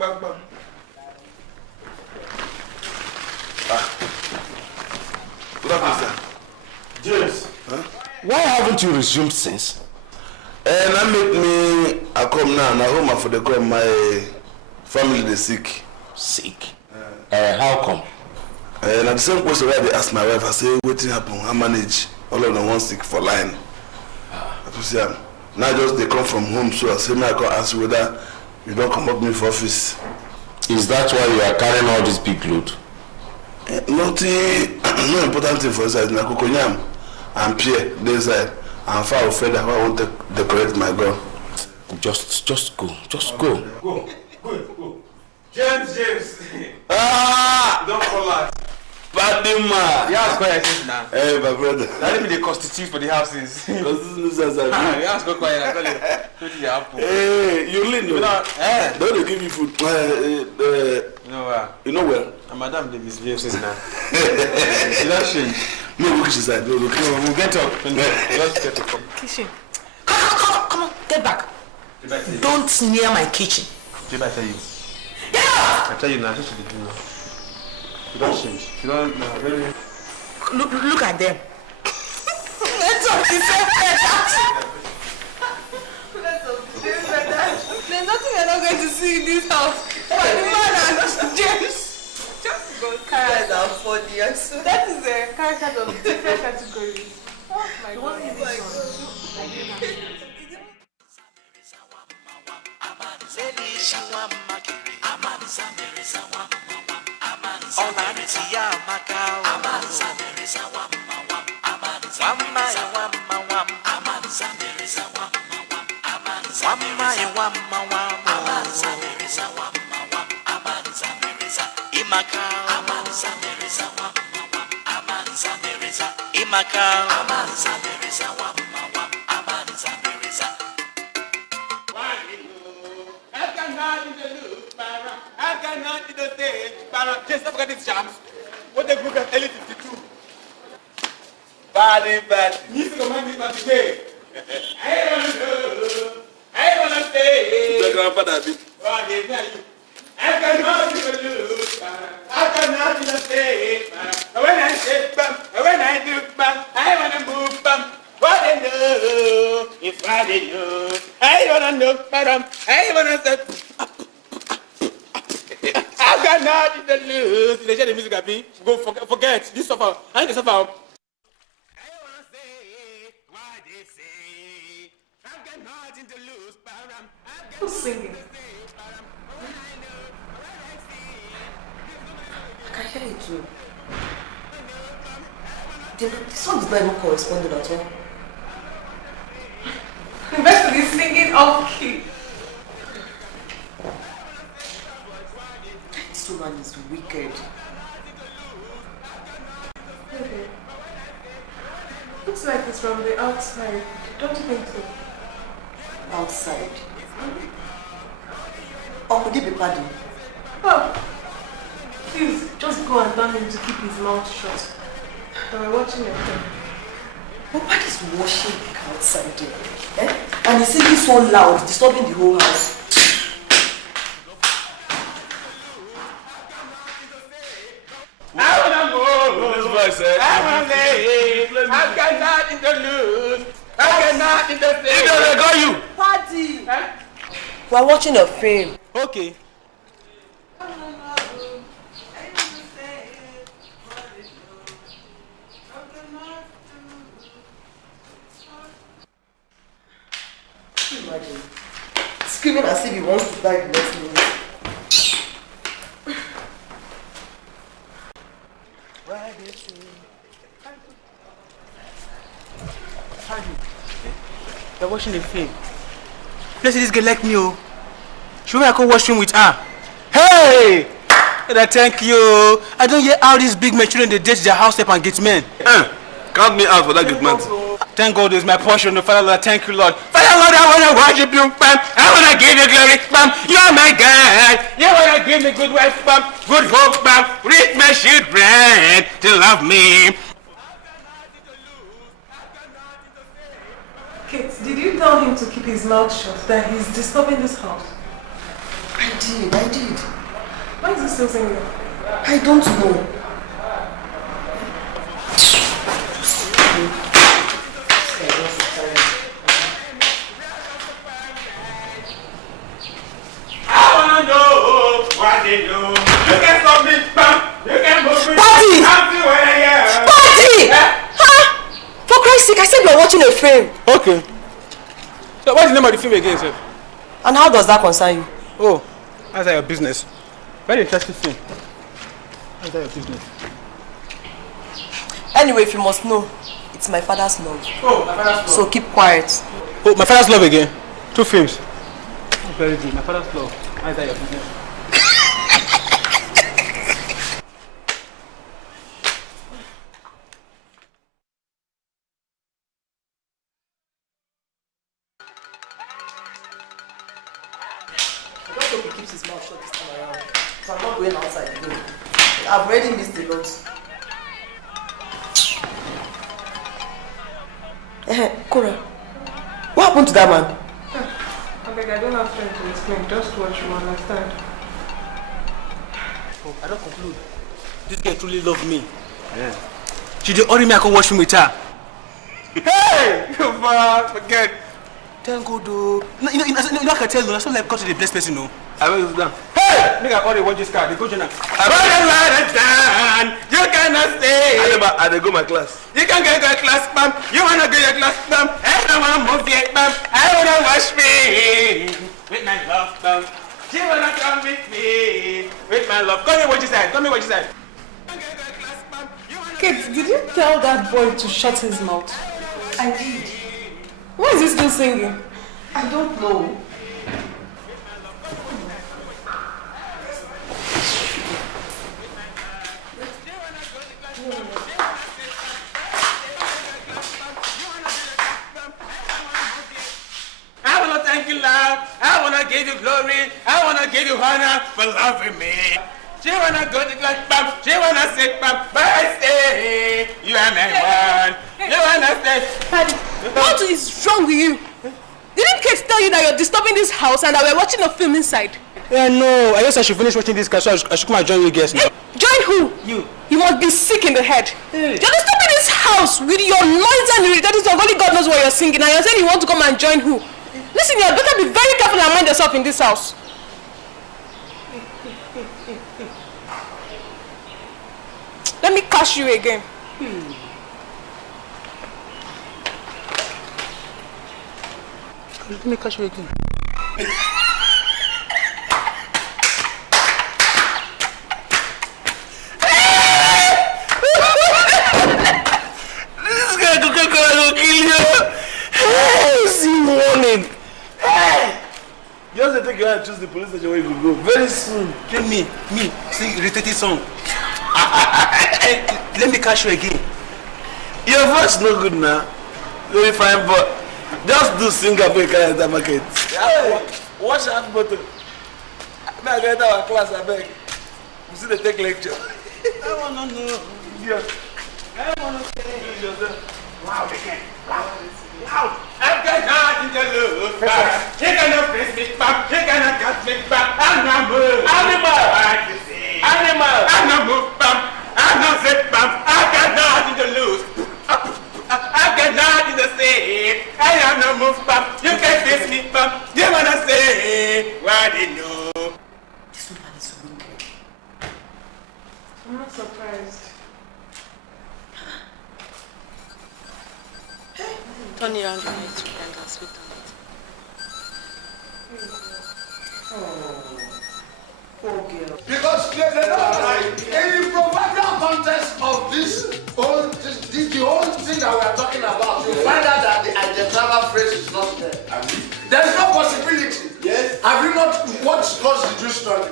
Good afternoon, sir. James, Why haven't you resumed since? And I come now. Now home for the come. My family they sick. Sick? How come? And at the same question where they ask my wife, I say, what happen? I manage. All of them one sick for line. Now just they come from home, so I say, I can ask you whether you don't come up me for office. Is that why you are carrying all this big load? Nothing, no important thing for us. Na Kokonyam and Pierre, this side. I'm far afraid that I want to decorate my girl. Just go. Just go. Go. James. Don't fall out. Badima. You ask quiet now. Hey, my brother. That mean they constitute for the houses. You ask quiet. I tell you, hey, you lean. Don't they give you food? You know where? Madam, they misbehave since now. You don't change. No, look inside. No, look. We'll get up. Just get up. Kitchen. Come on. Get back. Don't near my kitchen. Did I tell you? Yeah! I tell you now, just to do now. You don't change. You don't really. Look at them. Let's talk the same There's nothing you're not going to see in this house. But the man and James. Just go. Characters are funny. So that is a character of different categories. Oh my God. Just look at these jams. What they look at L52. Bad. Music of my people today. I wanna stay. The grandfather be. I cannot even lose. I cannot even stay. When I say bam, when I do bam, I wanna move bam. What they know, it's what they know. I wanna know, madam. I wanna say. I cannot even lose. They share the music at me. Go forget this suffer. I need to suffer. I wanna say what they say. I cannot even lose. Who's singing? I can hear it too. The song is not even corresponding at all. The best is singing off key. This woman is wicked. Okay. Looks like it's from the outside. Don't you think so? Outside. Or could it be Paddy? Oh, please, just go and tell him to keep his mouth shut. We're watching a film. But Paddy's washing outside there. Eh? And he's singing so loud, disturbing the whole house. I wanna move. This voice, I wanna live. I cannot interlude. I cannot interfere. I got you. Paddy! Huh? We're watching a film. Okay. Imagine. Screaming as if he wants to die the next minute. You're watching the film. Let's see this girl like me, oh. Show me I can watch film with her. Hey! And I thank you. I don't hear how these big men children they date their house help and get men. Count me out for that good man. Thank God it's my portion, the Father Lord. Thank you, Lord. Father Lord, I want to worship you, Pam. I want to give you glory, Pam. You are my God. You want to give me good wife, Pam. Good hope, Pam. Read my children to love me. Kate, did you tell him to keep his mouth shut, that he's disturbing this house? I did. Why is he still singing? I don't know. I wanna know what they do. You can stop me, you can move me. Party! I'm the way I am. Party! Huh? For Christ's sake, I said we are watching a film. Okay. So what's the name of the film again, sir? And how does that concern you? Oh, that's your business. Very interesting film. That's your business. Anyway, if you must know, it's my father's love. Oh, my father's love. So keep quiet. Oh, my father's love again. 2 films. That's very good. My father's love. That's your business. I just hope he keeps his mouth shut this time around. So I'm not going outside again. I've already missed a lot. Cora, what happened to that man? I beg, I don't have time to explain. Just watch, you understand. Oh, I don't conclude. This girl truly loves me. Yeah. She did order me I could watch film with her. Hey! You forget. Thank God, though. You know, I can tell you, that's not like because of the blessed person, no. I will sit down. Hey! Make I order watch this car. They go to now. You cannot stay. I go my class. You can get your class, ma'am. You wanna get your class, ma'am. I don't wanna move yet, ma'am. I wanna wash me with my love, ma'am. You wanna come with me with my love. Come here, watch this side. Come here, watch this side. Kate, did you tell that boy to shut his mouth? I did. Why is he still singing? I don't know. I wanna thank you, Lord. I wanna give you glory. I wanna give you honor for loving me. She wanna go to class, bam. She wanna sit, bam. But I say, you are my one. You wanna stay. Paddy, what is wrong with you? Didn't Kate tell you that you're disturbing this house and that we're watching a film inside? Yeah, no. I guess I should finish watching this car, so I should come and join you guys now. Join who? You. You must be sick in the head. You're disturbing this house with your noise and irritating song. Only God knows what you're singing. And you're saying you want to come and join who? Listen, you better be very careful and mind yourself in this house. Let me catch you again. Let me catch you again. This guy will kill you. Hey, see warning. Hey. Just take your hand and choose the police station where you will go. Very soon. Let me sing irritating song. Let me catch you again. Your voice no good now. Very fine, but just do Singapore in the market. Watch out, bottle. May I get our class, I beg. You see, they take lecture. I wanna know. Yeah. I wanna say yourself. Loud again. Loud. I've got nothing to lose. You cannot press me back. You cannot catch me back. I'm not moved. Animal. Animal. I'm not moved, bam. I'm not sit, bam. I've got nothing to lose. I've got nothing to say. I am not moved, bam. You can face me, bam. You wanna say what you know. This woman is so wicked. I'm not surprised. Turn around the night and I'll speak on it. Poor girl. Because they don't in the proverbial context of this the whole thing that we are talking about, you find out that the adjectival phrase is not there. There is no possibility. Yes. Have you not watched the Jewish story?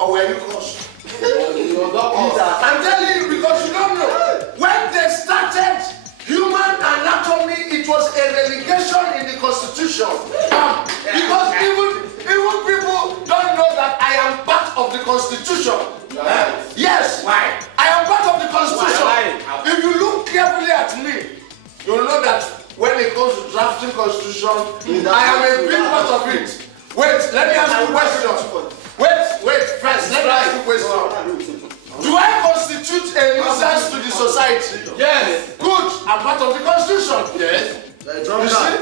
Or were you cursed? I'm telling you because you don't know. When they started human anatomy, it was a relegation in the constitution. Because even people don't know that I am part of the constitution. Yes. Why? I am part of the constitution. Why? If you look carefully at me, you will know that when it comes to drafting constitution, I am a big part of it. Wait, let me ask you a question. Wait, first, let me ask you a question. Do I constitute a nuisance to the society? Yes. Good, I'm part of the constitution. Yes. You see?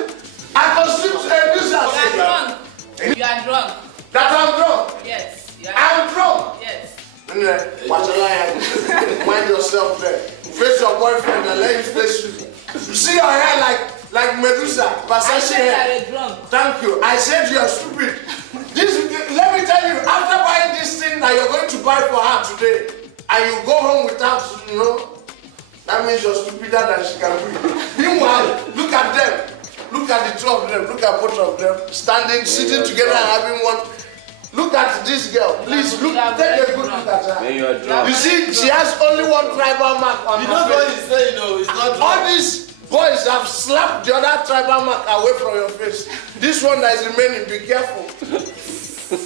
I constitute a nuisance. You are drunk. You are drunk. That I'm drunk. Yes. You are I'm drunk. Yes. Watch a lie. Mind yourself there. Face your boyfriend and let him face you. You see your hair like Medusa, Versace hair. Drunk. Thank you. I said you are stupid. Let me tell you, after buying this thing that you're going to buy for her today, and you go home without, that means you're stupider than she can be. Meanwhile, look at them. Look at the two of them. Look at both of them standing, sitting together, and having one. Look at this girl. Please look. Take a good look at her. You see, she has only one tribal mark on her face. You know what he's saying, it's not all these boys have slapped the other tribal mark away from your face. This one that is remaining, be careful.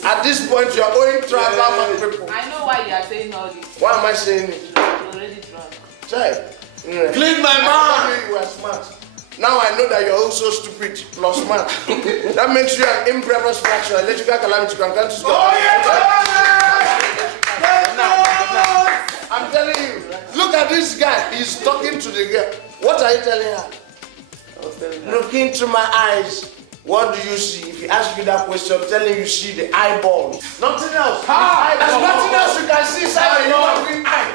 At this point, you are owing tribal mark people. I know why you are saying all this. Why am I saying it? You're already drunk. Try. Clean my mouth. You are smart. Now I know that you're also stupid plus smart. That makes you an impervious fraction. Electrical calamity can come to school. Oh, yeah! I'm telling you. Look at this guy. He's talking to the girl. What are you telling her? Look into my eyes. What do you see? If he asks you that question, I'm telling you see the eyeballs. Nothing else. There's nothing else you can see inside the human being eye.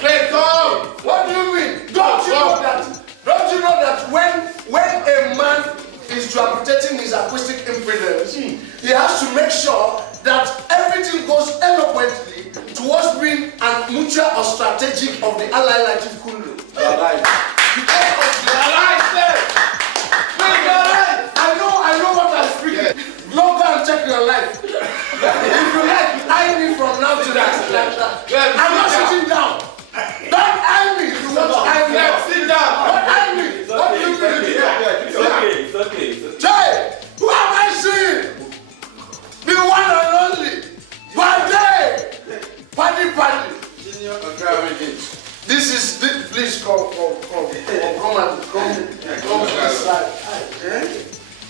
Hey, come! What do you mean? Don't you know that? Don't you know that when a man is rehabilitating his acoustic impedance, he has to make sure that everything goes eloquently towards being an mutual or strategic of the ally like Kundu. I know what I'm speaking. Log and check your life. If you like, eye me from now to that. I'm not sitting down. Don't eye me if you want to eye me. Sit down. Don't eye me. What do you mean? It's okay. Jay, who am I seeing? The one and only. Paddy. This is the, please come this side.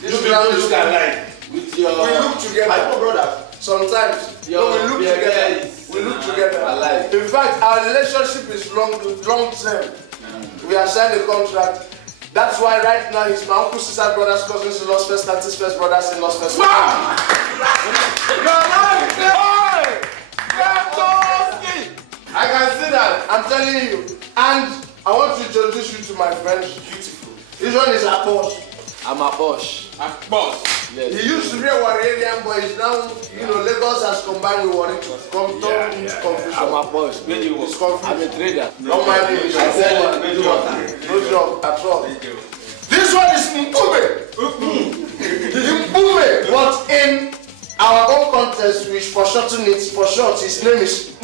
This ground is with your. we look together. My brother. Sometimes we look together. We look together. In fact, our relationship is long term. We have signed a contract. That's why right now he's my uncle, sister, brothers, cousins, in-laws, first aunties, first brothers, in-laws, first. I can see that. I'm telling you. And I want to introduce you to my friend. Beautiful. This one is a boss. I'm a boss. A boss. Yes. He used to be a Warriorian boy. He's now, Lagos has combined with Warri to come into confusion. I'm a boss. He's confused. I'm a trader. Don't mind him. He's a foreman. No job at all. This one is Mpume. Mpume. But in our own context, which for short, his name is